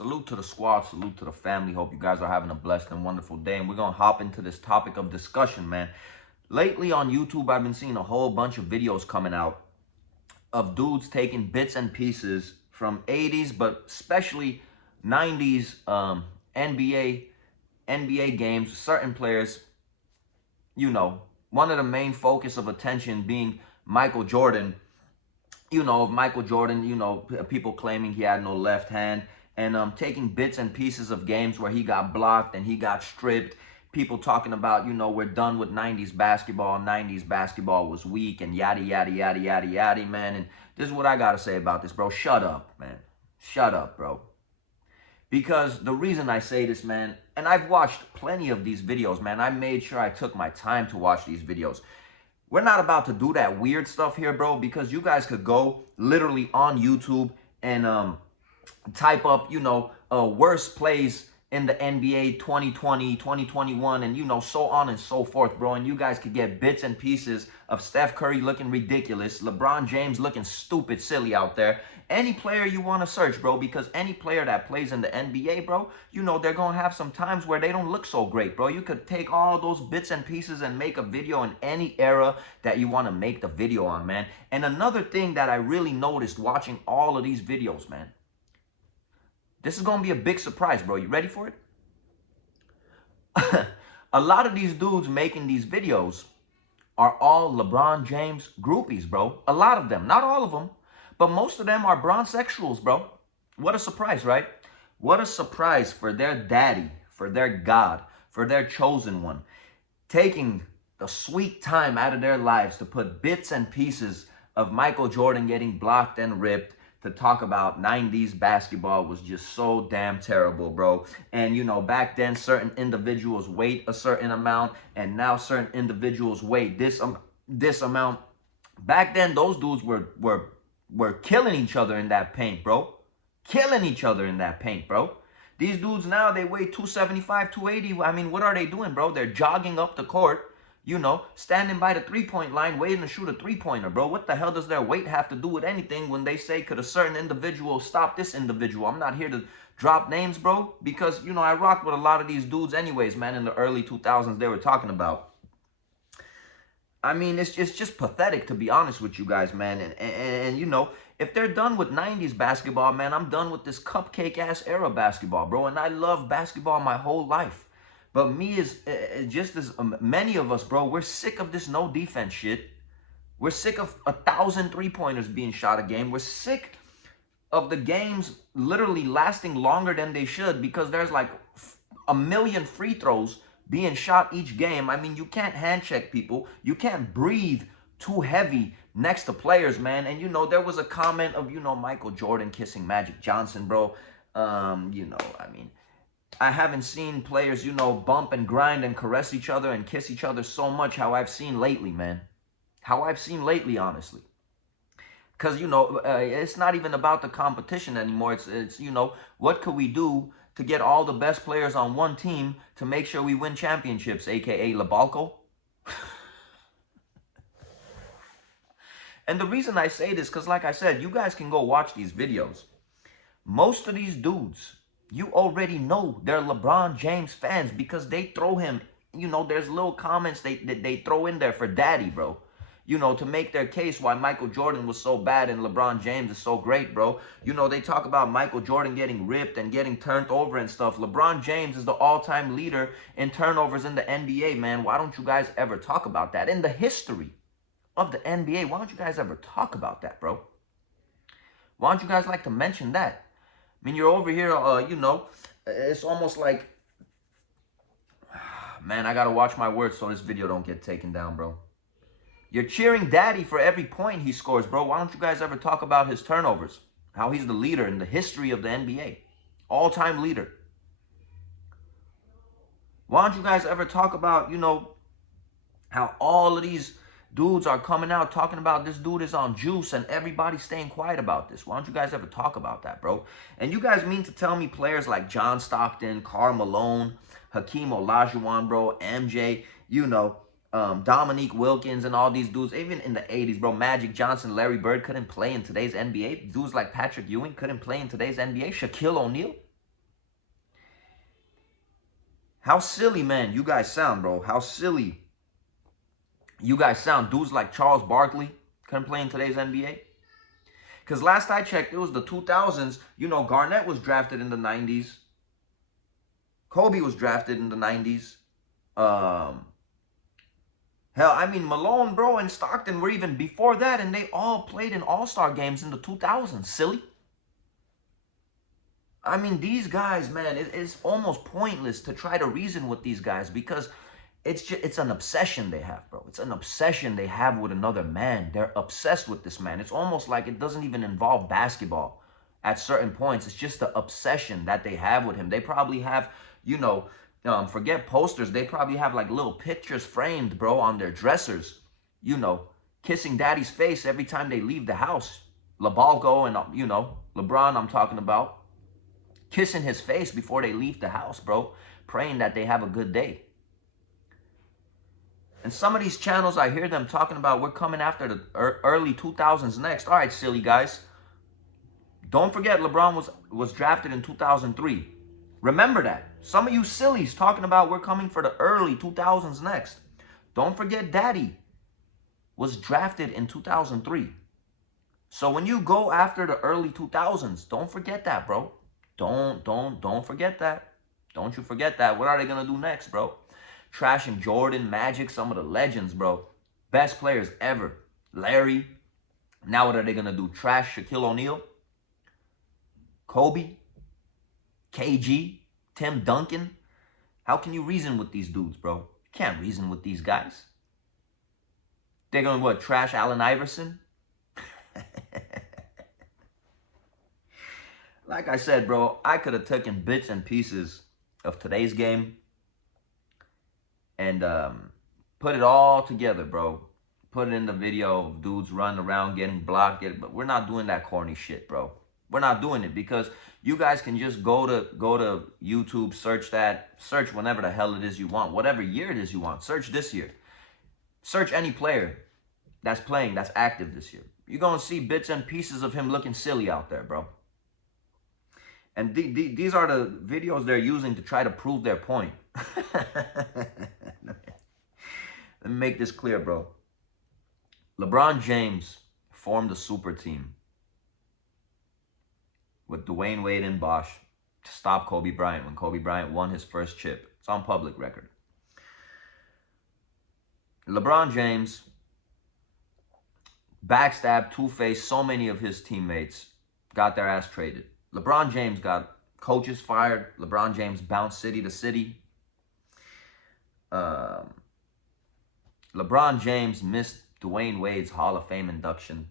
Salute to the squad, salute to the family. Hope you guys are having a blessed and wonderful day. And we're going to hop into this topic of discussion, man. Lately on YouTube, I've been seeing a whole bunch of videos coming out of dudes taking bits and pieces from 80s, but especially 90s NBA games, certain players, one of the main focus of attention being Michael Jordan. Michael Jordan, people claiming he had no left hand and taking bits and pieces of games where he got blocked and he got stripped. People talking about, we're done with 90s basketball. 90s basketball was weak and yada, yada, yada, yada, yada, man. And this is what I got to say about this, bro. Shut up, man. Shut up, bro. Because the reason I say this, man, and I've watched plenty of these videos, man. I made sure I took my time to watch these videos. We're not about to do that weird stuff here, bro, because you guys could go literally on YouTube and type up, worst plays in the NBA 2020, 2021, and, so on and so forth, bro. And you guys could get bits and pieces of Steph Curry looking ridiculous, LeBron James looking stupid, silly out there. Any player you want to search, bro, because any player that plays in the NBA, bro, they're going to have some times where they don't look so great, bro. You could take all those bits and pieces and make a video in any era that you want to make the video on, man. And another thing that I really noticed watching all of these videos, man, this is going to be a big surprise, bro. You ready for it? A lot of these dudes making these videos are all LeBron James groupies, bro. A lot of them. Not all of them. But most of them are bronsexuals, bro. What a surprise, right? What a surprise for their daddy, for their God, for their chosen one. Taking the sweet time out of their lives to put bits and pieces of Michael Jordan getting blocked and ripped, to talk about 90s basketball was just so damn terrible, bro. And, back then, certain individuals weighed a certain amount, and now certain individuals weigh this amount. Back then, those dudes were killing each other in that paint, bro. Killing each other in that paint, bro. These dudes now, they weigh 275, 280. I mean, what are they doing, bro? They're jogging up the court, standing by the three-point line, waiting to shoot a three-pointer, bro. What the hell does their weight have to do with anything when they say, could a certain individual stop this individual? I'm not here to drop names, bro, because, I rocked with a lot of these dudes anyways, man, in the early 2000s they were talking about. I mean, it's just pathetic, to be honest with you guys, man. And if they're done with 90s basketball, man, I'm done with this cupcake-ass era basketball, bro. And I love basketball my whole life. But just as many of us, bro, we're sick of this no defense shit. We're sick of 1,000 three-pointers being shot a game. We're sick of the games literally lasting longer than they should because there's like a million free throws being shot each game. I mean, you can't hand check people. You can't breathe too heavy next to players, man. And, there was a comment of, Michael Jordan kissing Magic Johnson, bro. I mean, I haven't seen players, bump and grind and caress each other and kiss each other so much how I've seen lately, man. How I've seen lately, honestly. Because, it's not even about the competition anymore. It's what could we do to get all the best players on one team to make sure we win championships, a.k.a. Lebalco? And the reason I say this, because like I said, you guys can go watch these videos. Most of these dudes, you already know they're LeBron James fans because they throw him, there's little comments they throw in there for daddy, bro. To make their case why Michael Jordan was so bad and LeBron James is so great, bro. They talk about Michael Jordan getting ripped and getting turned over and stuff. LeBron James is the all-time leader in turnovers in the NBA, man. Why don't you guys ever talk about that? In the history of the NBA, why don't you guys ever talk about that, bro? Why don't you guys like to mention that? I mean, you're over here, it's almost like, man, I got to watch my words so this video don't get taken down, bro. You're cheering daddy for every point he scores, bro. Why don't you guys ever talk about his turnovers? How he's the leader in the history of the NBA. All-time leader. Why don't you guys ever talk about, how all of these dudes are coming out talking about this dude is on juice and everybody's staying quiet about this? Why don't you guys ever talk about that, bro? And you guys mean to tell me players like John Stockton, Karl Malone, Hakeem Olajuwon, bro, MJ, Dominique Wilkins and all these dudes, even in the 80s, bro, Magic Johnson, Larry Bird couldn't play in today's NBA. Dudes like Patrick Ewing couldn't play in today's NBA. Shaquille O'Neal. How silly, man, you guys sound, bro. How silly you guys sound. Dudes like Charles Barkley couldn't play in today's NBA. Because last I checked, it was the 2000s. You know, Garnett was drafted in the 90s. Kobe was drafted in the 90s. Um, Hell, I mean, Malone, bro, and Stockton were even before that, and they all played in all-star games in the 2000s. Silly. I mean, these guys, man, it's almost pointless to try to reason with these guys because it's an obsession they have, bro. It's an obsession they have with another man. They're obsessed with this man. It's almost like it doesn't even involve basketball at certain points. It's just the obsession that they have with him. They probably have, you know, forget posters. They probably have like little pictures framed, bro, on their dressers, you know, kissing daddy's face every time they leave the house. LeBalco and, you know, LeBron I'm talking about. Kissing his face before they leave the house, bro. Praying that they have a good day. And some of these channels, I hear them talking about we're coming after the early 2000s next. All right, silly guys. Don't forget LeBron was drafted in 2003. Remember that. Some of you sillies talking about we're coming for the early 2000s next. Don't forget Daddy was drafted in 2003. So when you go after the early 2000s, don't forget that, bro. Don't forget that. Don't you forget that. What are they going to do next, bro? Trashing Jordan, Magic, some of the legends, bro. Best players ever. Larry. Now what are they going to do? Trash Shaquille O'Neal? Kobe? KG? Tim Duncan? How can you reason with these dudes, bro? You can't reason with these guys. They're going to, what, trash Allen Iverson? Like I said, bro, I could have taken bits and pieces of today's game and put it all together, bro. Put it in the video of dudes running around getting blocked, but we're not doing that corny shit, bro. We're not doing it because you guys can just go to YouTube, search whenever the hell it is you want, whatever year it is you want. Search this year. Search any player that's playing, that's active this year. You're going to see bits and pieces of him looking silly out there, bro. And these are the videos they're using to try to prove their point. Let me make this clear, bro. LeBron James formed a super team with Dwayne Wade and Bosh to stop Kobe Bryant when Kobe Bryant won his first chip. It's on public record. LeBron James backstabbed, two-faced so many of his teammates, got their ass traded. LeBron James got coaches fired. LeBron James bounced city to city. LeBron James missed Dwayne Wade's Hall of Fame induction.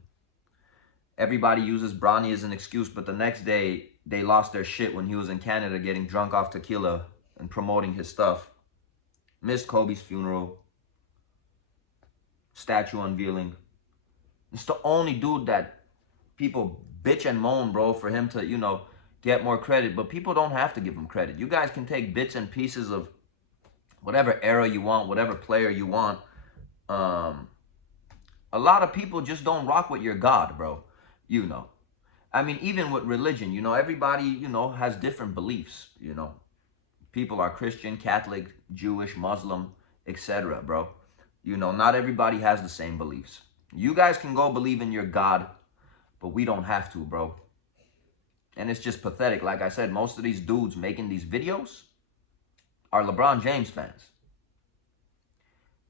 Everybody uses Bronny as an excuse, but the next day, they lost their shit when he was in Canada getting drunk off tequila and promoting his stuff. Missed Kobe's funeral. Statue unveiling. It's the only dude that people bitch and moan, bro, for him to, you know, get more credit. But people don't have to give him credit. You guys can take bits and pieces of whatever era you want, whatever player you want. A lot of people just don't rock with your God, bro. You know. I mean, even with religion, you know, everybody, you know, has different beliefs, you know. People are Christian, Catholic, Jewish, Muslim, etc., bro. You know, not everybody has the same beliefs. You guys can go believe in your God, but we don't have to, bro. And it's just pathetic. Like I said, most of these dudes making these videos are LeBron James fans.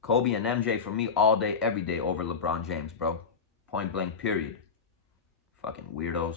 Kobe and MJ for me all day, every day over LeBron James, bro. Point blank, period. Fucking weirdos.